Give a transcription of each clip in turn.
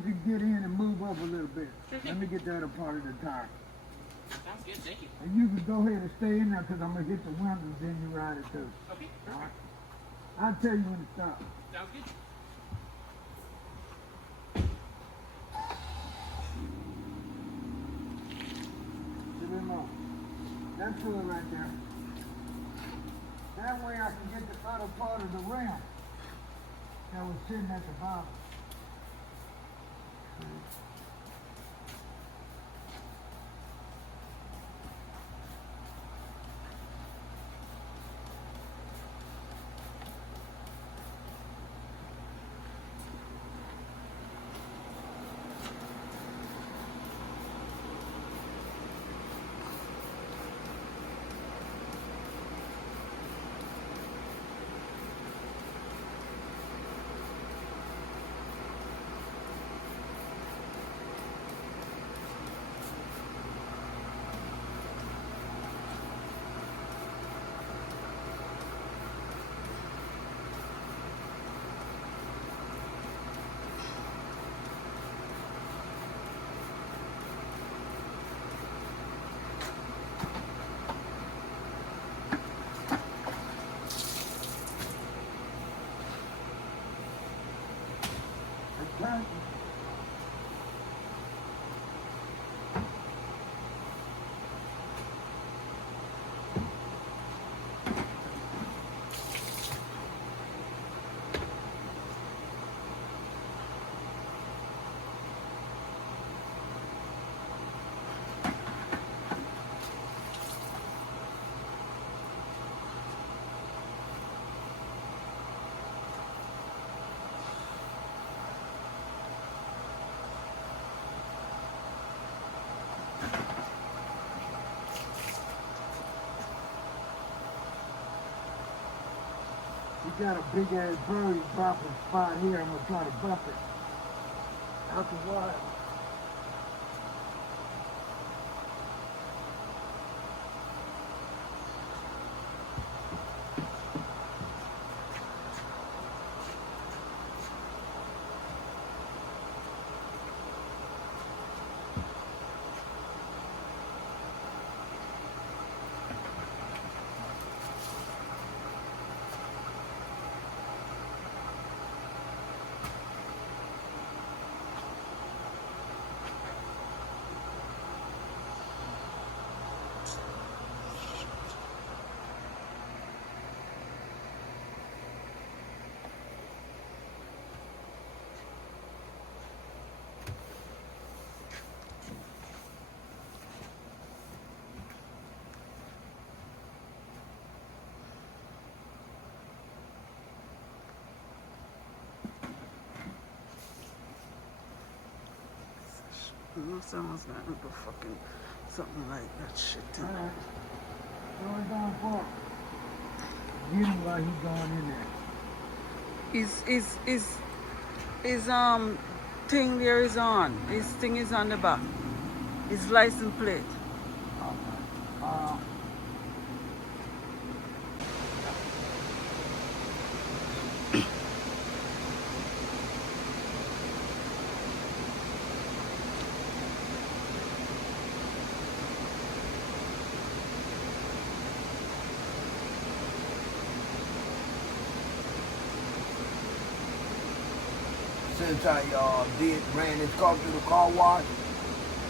if you get in and move up a little bit. Let me get the other part of the tire. Sounds good, thank you. And you can go ahead and stay in there because I'm going to hit the windows, then you ride it too. Okay, perfect. All right. I'll tell you when to stop. Sounds good. Give me more. That's good right there. That way I can get the other part of the rim that was sitting at the bottom. Right. You got a big ass bird dropping spot here. I'm gonna try to bump it out the water. Someone's not gonna do fucking something like that shit. Alright. Going down far. Get him while he's going in there. His thing there is on. His thing is on the back. His license plate. Uh, Since I ran this car to the car wash,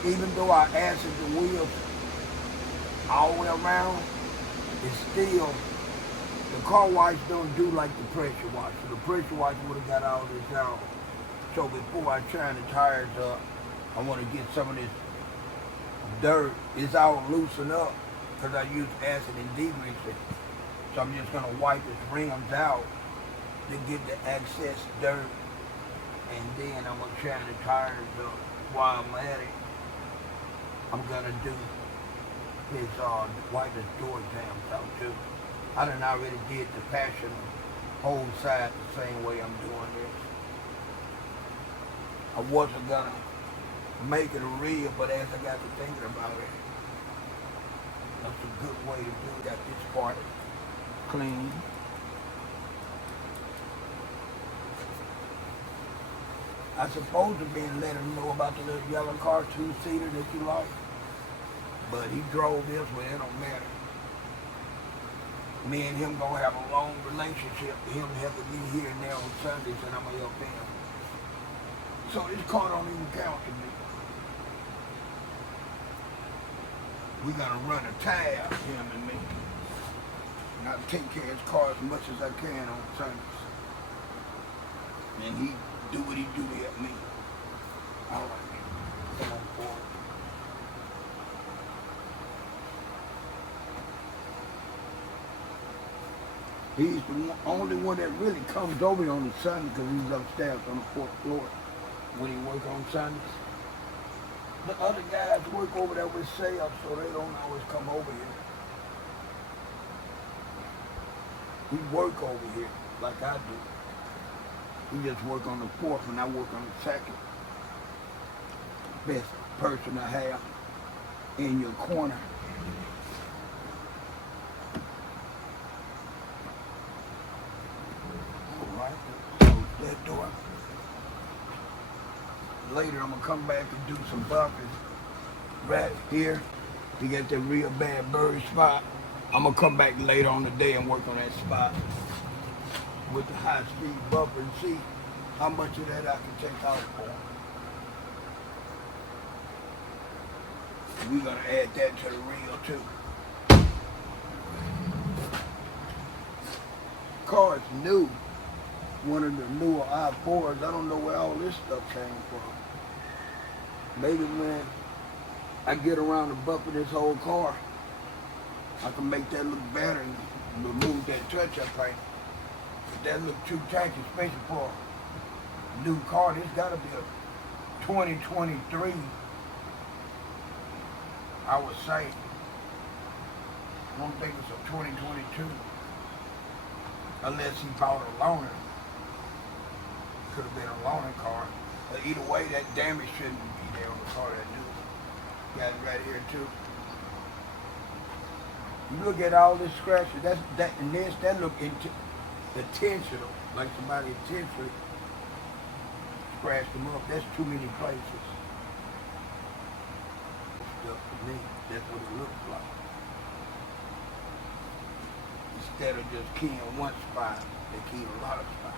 even though I acid the wheels all the way around, it's still, the car wash don't do like the pressure wash. So the pressure wash would have got all this out. So before I turn the tires up, I want to get some of this dirt. It's all loosened up because I use acid and degreaser. So I'm just going to wipe its rims out to get the excess dirt. And then I'm going to turn the tires up while I'm at it. I'm going to do his wipe his door jams out too. I done already did the passion whole side the same way I'm doing this. I wasn't gonna make it a real, but as I got to thinking about it, that's a good way to do it. Got this part clean. I supposed to be letting him know about the little yellow car, two-seater that you like. But he drove this one, it don't matter. Me and him gonna have a long relationship. Him helping me here and there on Sundays, and I'm gonna help him. So this car don't even count to me. We gotta run a tab, him and me. And I take care of his car as much as I can on Sundays. And he do what he do to help me. All right, come on forward. He's the only one that really comes over here on the Sunday because he's upstairs on the 4th floor when he work on Sundays. The other guys work over there with sales, so they don't always come over here. We work over here like I do. We just work on the 4th and I work on the 2nd. Best person I have in your corner. Alright, close that door. Later I'm gonna come back and do some bumping. Right here, you got that real bad bird spot. I'm gonna come back later on the day and work on that spot with the high-speed bumper and see how much of that I can take out for. We're gonna add that to the reel too. Car is new. One of the newer i4s. I don't know where all this stuff came from. Maybe when I get around to bumping this whole car, I can make that look better and remove that touch-up paint. If that look too tacky, especially for a new car, this gotta be a 2023, I would say. I don't think it's a 2022, unless he bought a loaner. Could have been a loaner car. But either way, that damage shouldn't be there on the car that new. Got it right here too. You look at all this scratches, that look intentional, like somebody intentionally scratched them up. That's too many places. Stuff to me, that's what it looks like. Instead of just keying one spot, they key a lot of spots.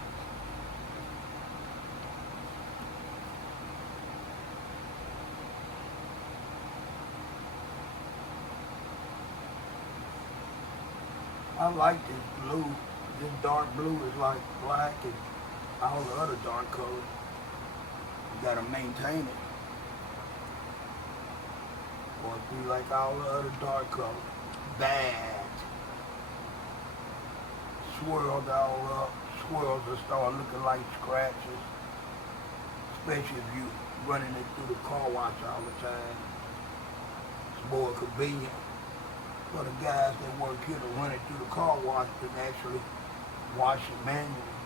I like this blue. This dark blue is like black and all the other dark colors. You gotta maintain it. Or it be like all the other dark colors. Bad. Swirled all up. Swirls will start looking like scratches. Especially if you running it through the car wash all the time. It's more convenient for the guys that work here to run it through the car wash than actually wash it manually.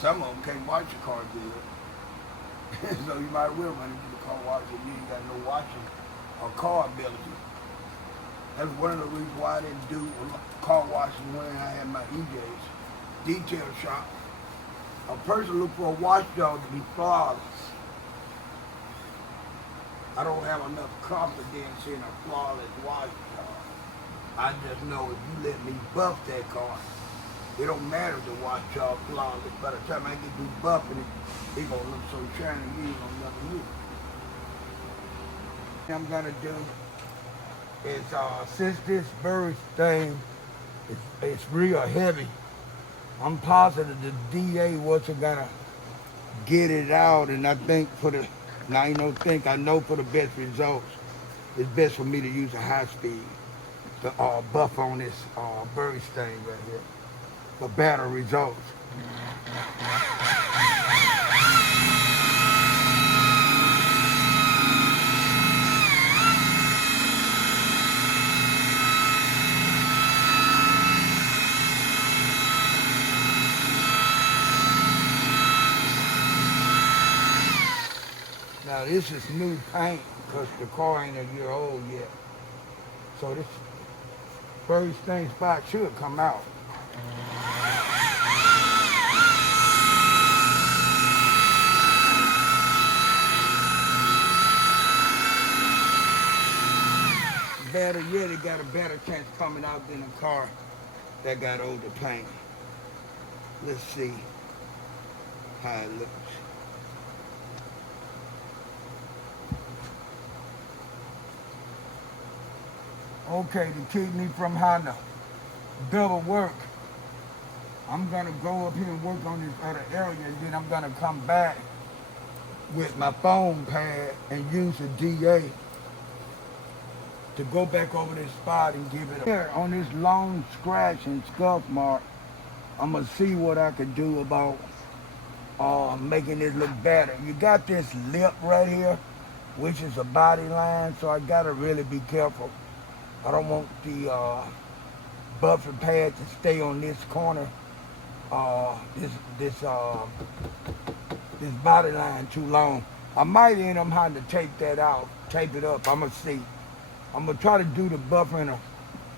Some of them can't wash your car good. So you might well run it through the car wash if you ain't got no washing or car ability. That's one of the reasons why I didn't do car washing when I had my EJ's detail shop. A person look for a watchdog to be flawless. I don't have enough confidence in a flawless watchdog. I just know if you let me buff that car, it don't matter if the watchdog flawless. By the time I get through buffing it, it gonna look so shiny you ain't gonna never use it. What I'm gonna do is since this bird thing it's real heavy, I'm positive the DA wasn't gonna get it out, and I think I know for the best results, it's best for me to use a high speed to buff on this bird stain right here for better results. Now this is new paint because the car ain't a year old yet. So this bird stain spot should come out. better yet, it got a better chance coming out than a car that got older paint. Let's see how it looks. Okay, to keep me from having to double work, I'm gonna go up here and work on this other area, and then I'm gonna come back with my foam pad and use a DA to go back over this spot and give it here on this long scratch and scuff mark. I'm gonna see what I could do about making this look better. You got this lip right here, which is a body line, so I gotta really be careful. I don't want the buffer pad to stay on this corner, this body line too long. I might end up having to tape that out, tape it up. I'm gonna see. I'm gonna try to do the buffer in a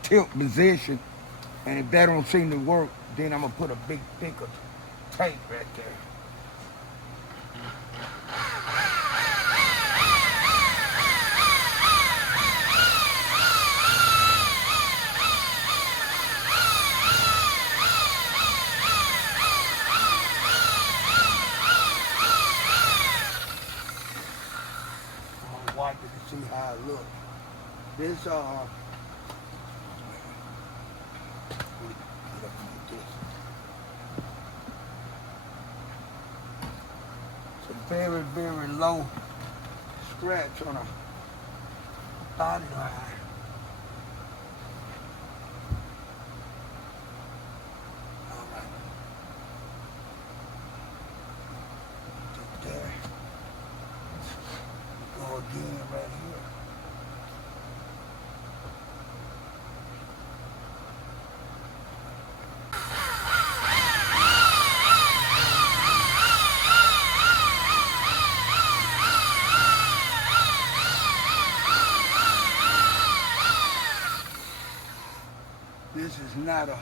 tilt position, and if that don't seem to work, then I'm gonna put a big thick of tape right there. Wipe it to see how it looks. This get up like this. It's a very, very low scratch on a body line. All right. Just there. Go again right here. This is not a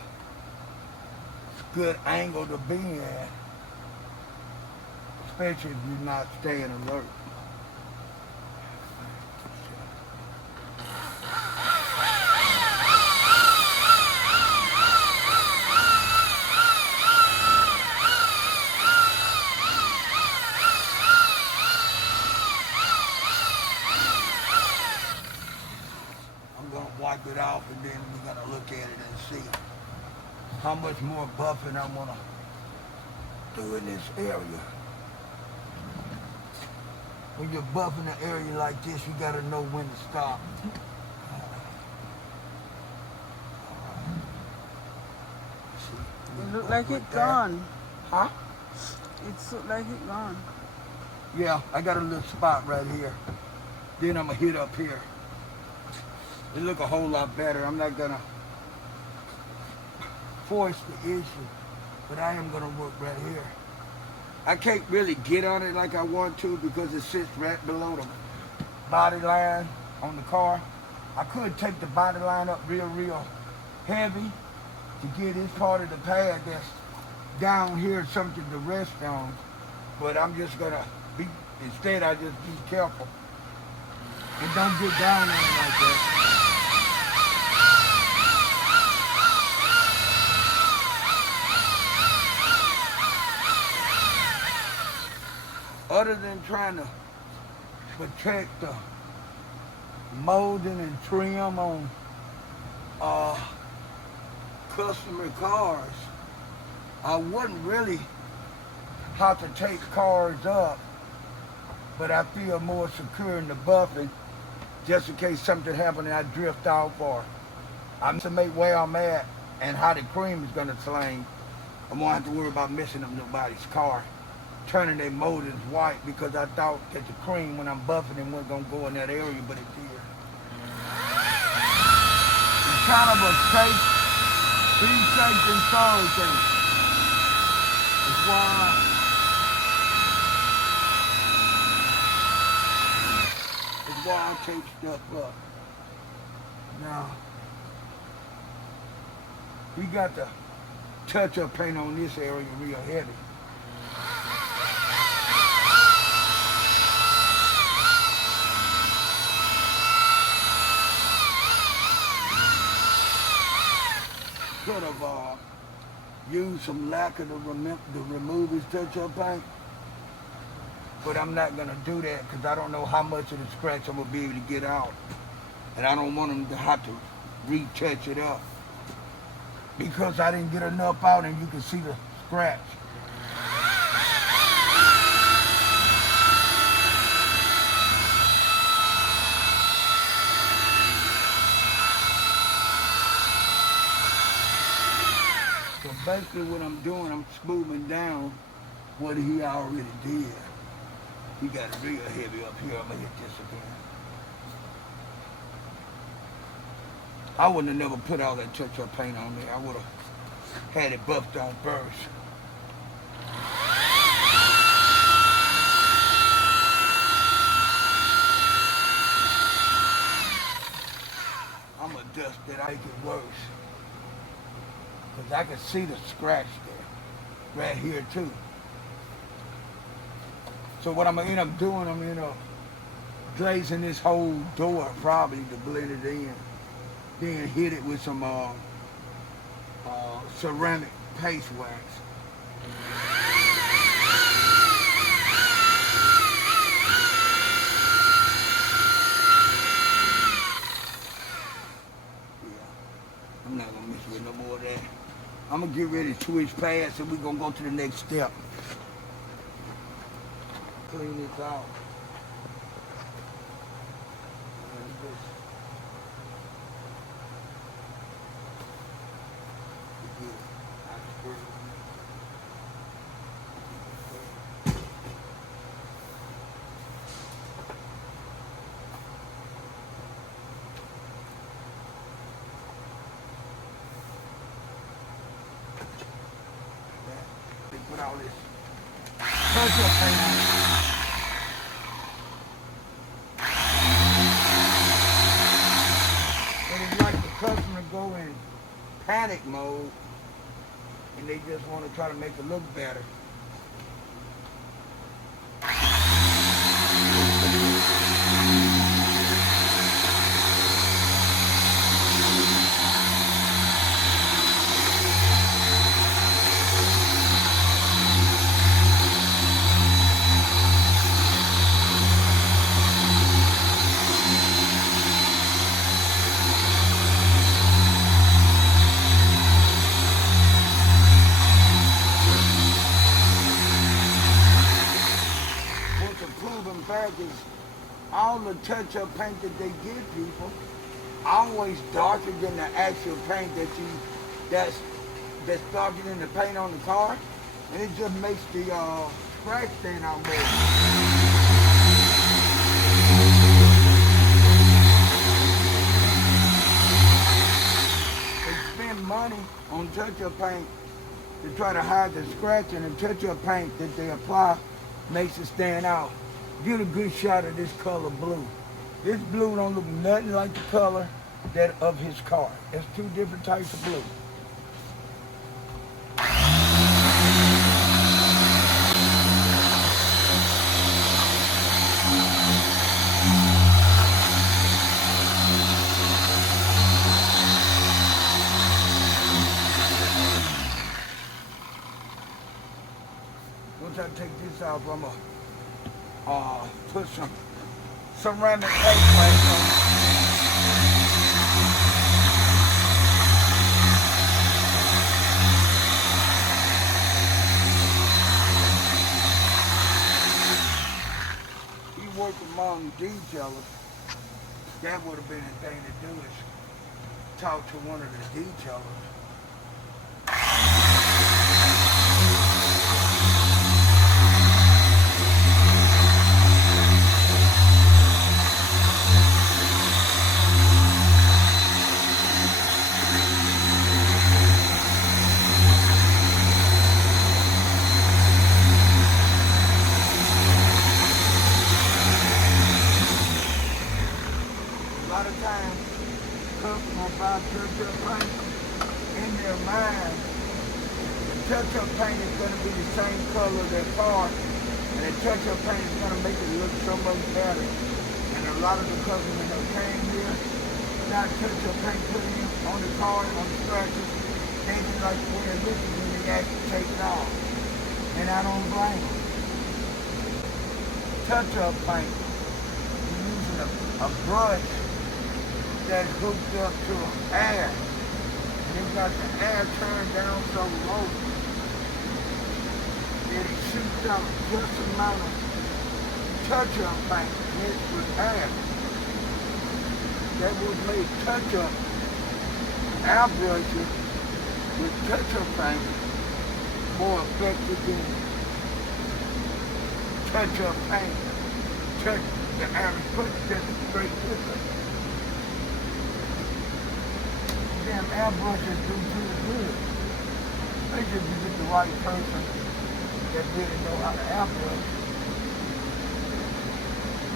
good angle to be in, especially if you're not staying alert. Wipe it off, and then we're gonna look at it and see how much more buffing I wanna do in this area. When you're buffing an area like this, you gotta know when to stop. It look like it gone. Huh? It look like it gone. Yeah, I got a little spot right here. Then I'm gonna hit up here. It look a whole lot better. I'm not gonna force the issue, but I am gonna work right here. I can't really get on it like I want to because it sits right below the body line on the car. I could take the body line up real heavy to get this part of the pad that's down here something to rest on, but I'm just gonna instead I just be careful and don't get down on it like that. Other than trying to protect the molding and trim on customer cars, I wouldn't really have to take cars up, but I feel more secure in the buffing just in case something happened and I drift off, or I'm to make where I'm at and how the cream is gonna sling. I won't have to worry about messing up nobody's car, turning their moldings white, because I thought that the cream, when I'm buffing it, wasn't gonna go in that area, but it did. It's kind of a safe, be safe and sorry thing. It's why I take stuff up. Now, we got the touch-up paint on this area real heavy. could have used some lacquer to remove his touch-up paint, but I'm not gonna do that because I don't know how much of the scratch I'm gonna be able to get out, and I don't want him to have to retouch it up because I didn't get enough out, and you can see the scratch. So basically what I'm doing, I'm smoothing down what he already did. He got it real heavy up here. I'm gonna hit this again. I wouldn't have never put all that touch-up paint on there. I would have had it buffed on first. I'm gonna dust it, I make it worse. Because I can see the scratch there, right here too. So what I'm gonna end up doing, I'm gonna end up glazing this whole door probably to blend it in. Then hit it with some ceramic paste wax. Yeah, I'm not gonna mess with no more of that. I'm gonna get ready to switch pads and we're gonna go to the next step. Clean this out. They put all this touch-up paint on it. And it's like the customer go in panic mode and they just want to try to make it look better. Fact is, all the touch-up paint that they give people always darker than the actual paint that's darker than the paint on the car, and it just makes the scratch stand out more. They spend money on touch-up paint to try to hide the scratch, and the touch-up paint that they apply makes it stand out. Get a good shot of this color blue. This blue don't look nothing like the color that of his car. It's two different types of blue. Once I take this off, I'm gonna put some ceramic paste wax on it. He worked among detailers. That would have been the thing to do is talk to one of the detailers. A lot of times, customers buy touch-up paint in their mind. The touch-up paint is going to be the same color of their car, and the touch-up paint is going to make it look so much better. And a lot of the customers that came here got touch-up paint put in on the car and on the scratches, they didn't like the way it looked when they actually take it off. And I don't blame them. Touch-up paint. You're using a brush that's hooked up to air. And it's got the air turned down so low that it shoots out just a amount of touch-up paint mixed with air. That would make touch-up airbrushes with touch-up paint more effective than touch-up paint. Touch the average person just straight with it. Damn airbrushes do pretty good. Especially if you get the right person that really know how to airbrush.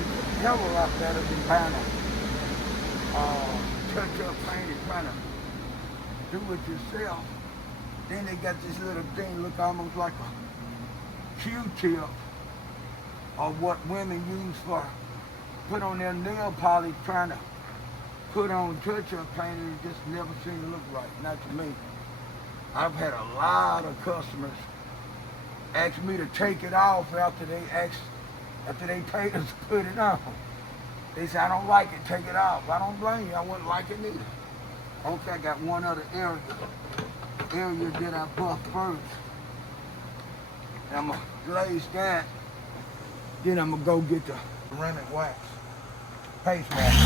It's a hell of a lot better than buying a touch-up paint and trying to do it yourself. Then they got this little thing, look almost like a Q-tip, or what women use for put on their nail polish, trying to put on touch-up paint, and it just never seemed to look right. Not to me. I've had a lot of customers ask me to take it off after they paid us to put it on. They say, I don't like it, take it off. I don't blame you, I wouldn't like it neither. Okay, I got one other area that I buff first. And I'm gonna glaze that. Then I'm gonna go get the ceramic wax, paste wax.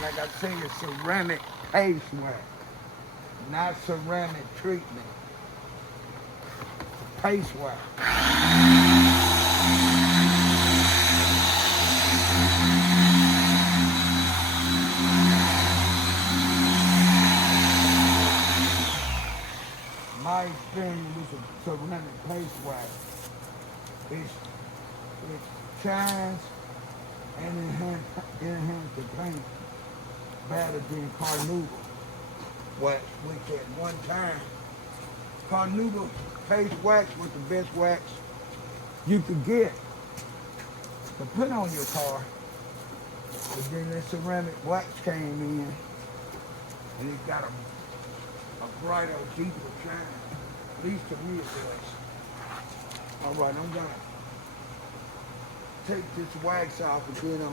Like I say, it's ceramic paste wax, not ceramic treatment. Paste wax. My experience with a ceramic paste wax is it shines and enhances the paint better than carnauba wax, which at one time, carnauba paste wax was the best wax you could get to put on your car. But then the ceramic wax came in and it got a brighter, deeper shine. At least to me it does. All right, I'm gonna take this wax off and then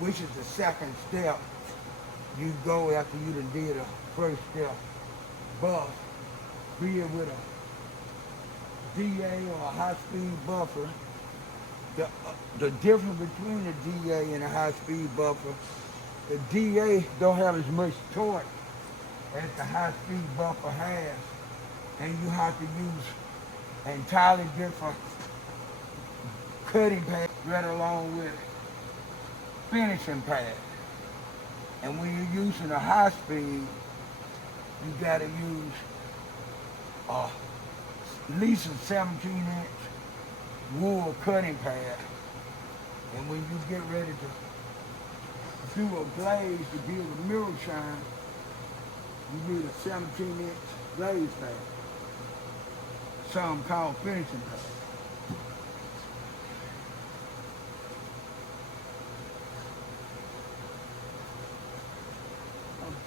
which is the second step you go after you done did a first step buff, be it with a DA or a high-speed buffer. The difference between the DA and a high-speed buffer, the DA don't have as much torque as the high-speed buffer has, and you have to use an entirely different cutting pad right along with finishing pad. And when you're using a high speed, you gotta use at least a 17-inch wool cutting pad. And when you get ready to do a glaze to give a mirror shine, you need a 17-inch glaze pad. Some called finishing pad.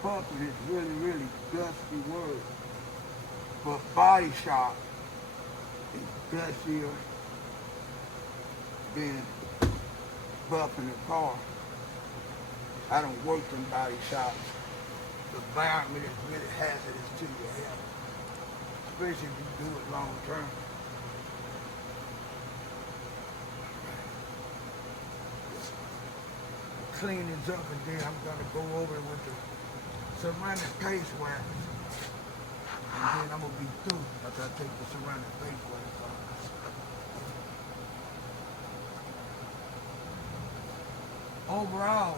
Buffing is really, really dusty word. But body shop is dustier than buffing a car. I don't work in body shops. The environment is really hazardous to your health, especially if you do it long term. Clean this up and then I'm gonna go over it with the ceramic paste wax, and then I'm gonna be through after I take the ceramic paste wax off. Overall,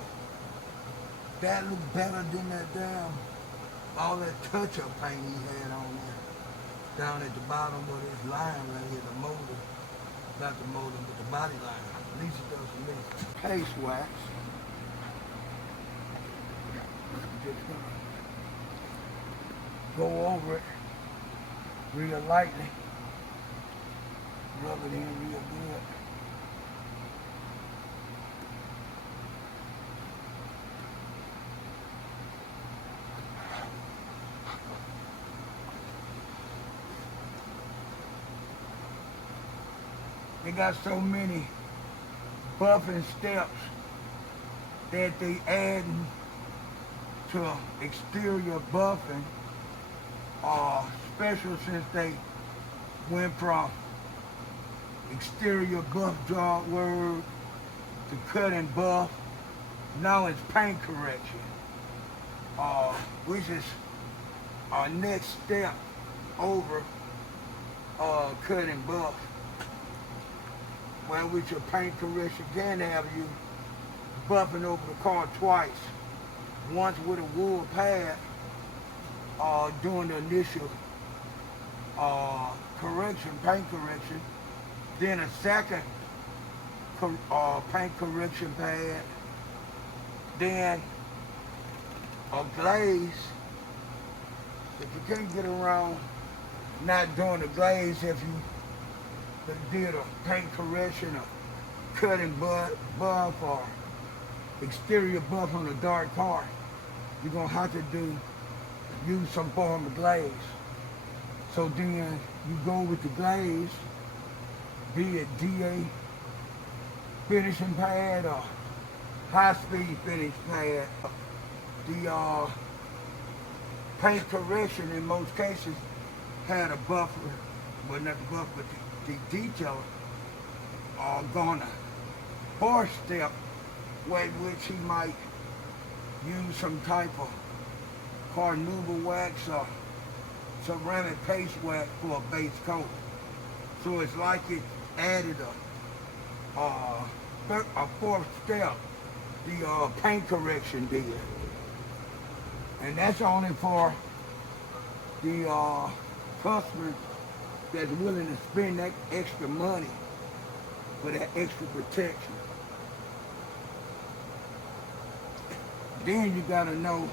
that looked better than that damn, all that touch-up paint he had on there. Down at the bottom of this line right here, the motor, not the motor, but the body line. At least it does for me. Paste wax. Just gonna go over it real lightly. Rub it in real good. They got so many buffing steps that they add to exterior buffing, special since they went from exterior buff job word to cut and buff. Now it's paint correction, which is our next step over cut and buff. Well, with your paint correction can have you buffing over the car twice. Once with a wool pad doing the initial correction, paint correction, then a second paint correction pad, then a glaze. If you can't get around not doing the glaze, if you did a paint correction or cut and buff or exterior buff on a dark car, you're gonna have to use some form of glaze. So then you go with the glaze, be it DA finishing pad or high-speed finish pad. The paint correction in most cases had a buffer, well not the buffer, but the detailer gonna fourth step way which he might use some type of carnauba wax or ceramic paste wax for a base coat. So it's like it added a fourth step, the paint correction did. And that's only for the customer that's willing to spend that extra money for that extra protection. Then you gotta know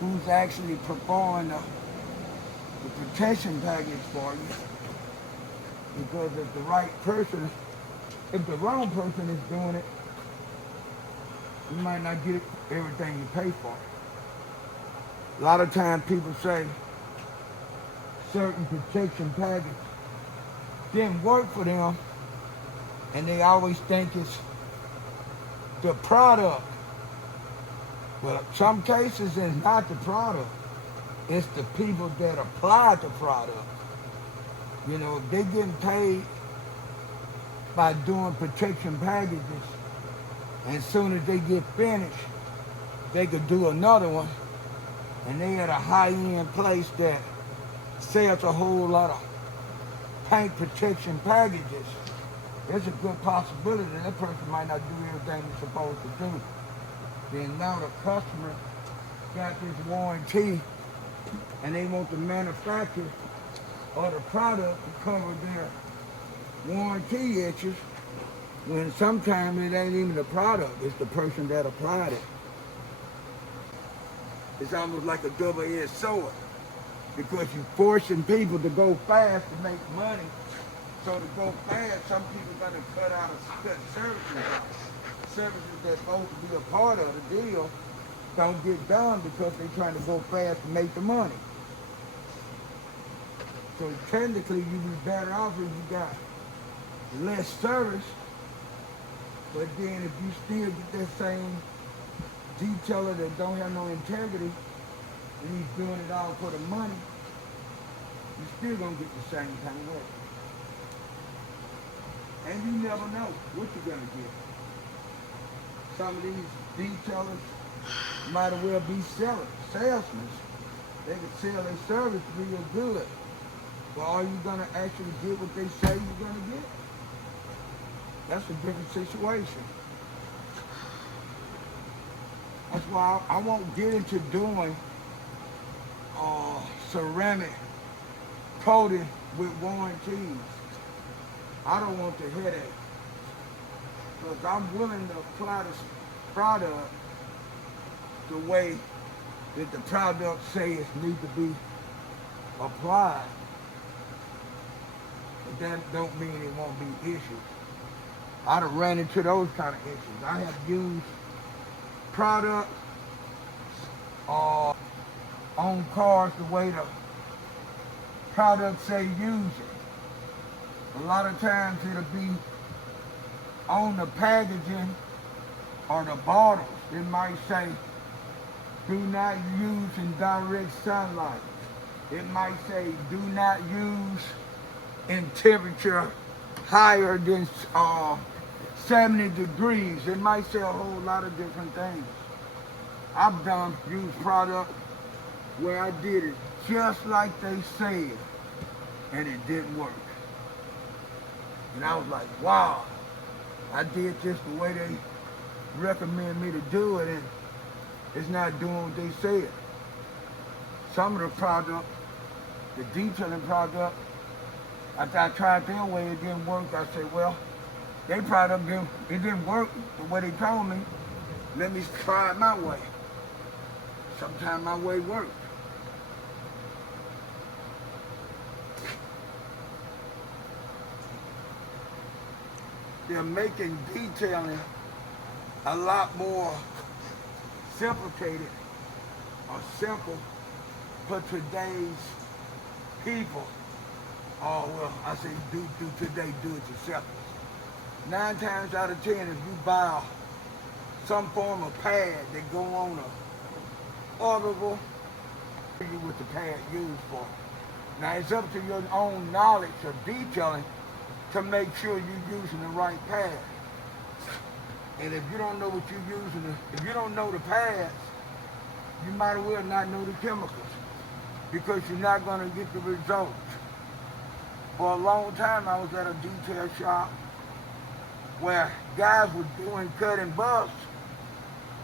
who's actually performing the protection package for you. Because if the right person, if the wrong person is doing it, you might not get everything you pay for. A lot of times people say certain protection package didn't work for them, and they always think it's the product. Well, some cases it's not the product, it's the people that applied the product. You know, if they're getting paid by doing protection packages, and as soon as they get finished, they could do another one, and they at a high-end place that sells a whole lot of paint protection packages, there's a good possibility that person might not do everything they're supposed to do. Then now the customer got this warranty and they want the manufacturer or the product to cover their warranty issues, when sometimes it ain't even the product, it's the person that applied it. It's almost like a double-edged sword, because you're forcing people to go fast to make money. So to go fast, some people got to cut services out. Services that's supposed to be a part of the deal don't get done because they're trying to go fast to make the money. So technically, you'd be better off if you got less service, but then if you still get that same detailer that don't have no integrity, and he's doing it all for the money, you're still gonna get the same kind of work. And you never know what you're gonna get. Some of these detailers might as well be salesmen. They can sell their service real good. But are you gonna actually get what they say you're gonna get? That's a different situation. That's why I won't get into doing ceramic coating with warranties. I don't want the headache. because I'm willing to apply this product the way that the product says need to be applied. But that don't mean it won't be issues. I'd have ran into those kind of issues. I have used products on cars the way the product say use it. A lot of times it'll be on the packaging or the bottles. It might say, do not use in direct sunlight. It might say, do not use in temperature higher than 70 degrees. It might say a whole lot of different things. I've used product where I did it just like they said, and it didn't work. And I was like, wow, I did just the way they recommend me to do it, and it's not doing what they said. Some of the product, the detailing product, after I tried their way, it didn't work. I said, well, their product didn't work the way they told me. Let me try it my way. Sometimes my way works. They're making detailing a lot more simplified or simple for today's people. Oh, well, I say do today, do it yourself. 9 times out of 10, if you buy some form of pad that go on a audible, you what the pad used for. Now it's up to your own knowledge of detailing to make sure you're using the right pad. And if you don't know what you're using, if you don't know the pads, you might as well not know the chemicals, because you're not going to get the results. For a long time, I was at a detail shop where guys were doing cutting buffs,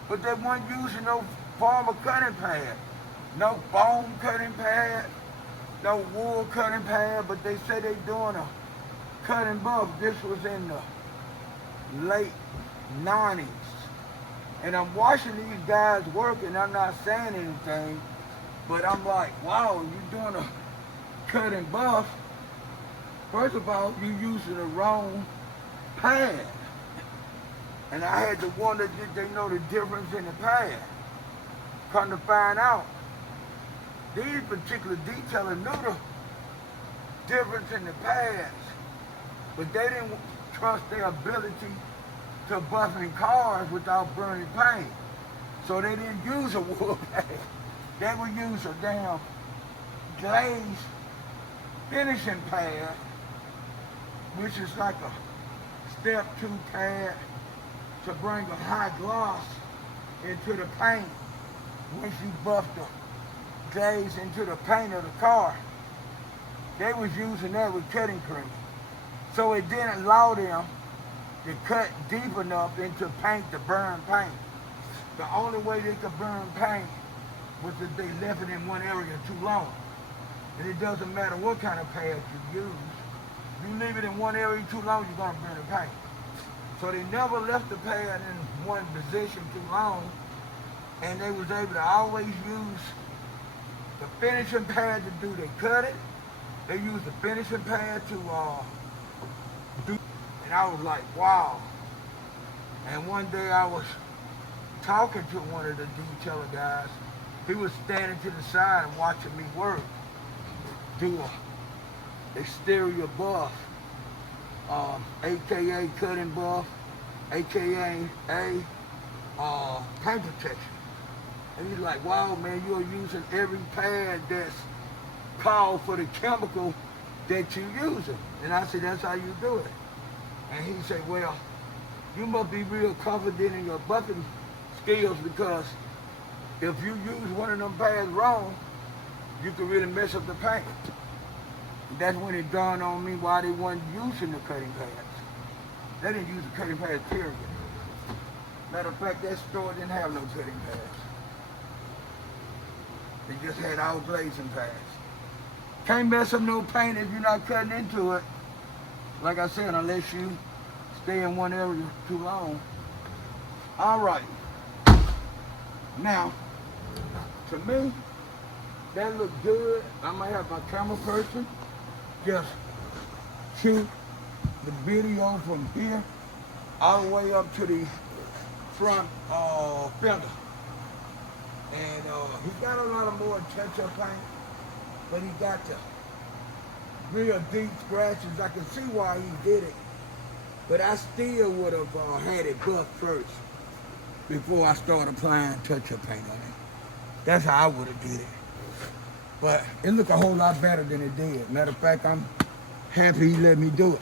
but they weren't using no form of cutting pad. No foam cutting pad, no wool cutting pad, but they say they doing a cutting buff. This was in the late 90s. And I'm watching these guys work, and I'm not saying anything, but I'm like, wow, you're doing a cutting buff. First of all, you're using the wrong pad. And I had to wonder, did they know the difference in the pad? Come to find out, these particular detailers knew the difference in the pads, but they didn't trust their ability to buff in cars without burning paint. So they didn't use a wool pad. They would use a damn glazed finishing pad, which is like a step 2 pad to bring a high gloss into the paint once you buff the glaze into the paint of the car. They was using that with cutting cream. So it didn't allow them to cut deep enough into paint to burn paint. The only way they could burn paint was if they left it in one area too long. And it doesn't matter what kind of pad you use. If you leave it in one area too long, you're gonna burn the paint. So they never left the pad in one position too long, and they was able to always use the finishing pad to do the cutting. They used the finishing pad to do, and I was like, wow. And one day I was talking to one of the detailer guys. He was standing to the side and watching me work, do a exterior buff, AKA cutting buff, AKA paint protection. And he's like, wow, man, you're using every pad that's called for the chemical that you're using. And I said, that's how you do it. And he said, well, you must be real confident in your buffing skills, because if you use one of them pads wrong, you can really mess up the paint. And that's when it dawned on me why they weren't using the cutting pads. They didn't use the cutting pads, period. Matter of fact, that store didn't have no cutting pads. They just had all glazing pads. Can't mess up no paint if you're not cutting into it. Like I said, unless you stay in one area too long. All right. Now, to me, that looks good. I might have my camera person just shoot the video from here all the way up to the front fender. And he got a lot of more touch-up paint, but he got the real deep scratches. I can see why he did it, but I still would have had it buffed first before I start applying touch-up paint on it. That's how I would have did it. But it looked a whole lot better than it did. Matter of fact, I'm happy he let me do it.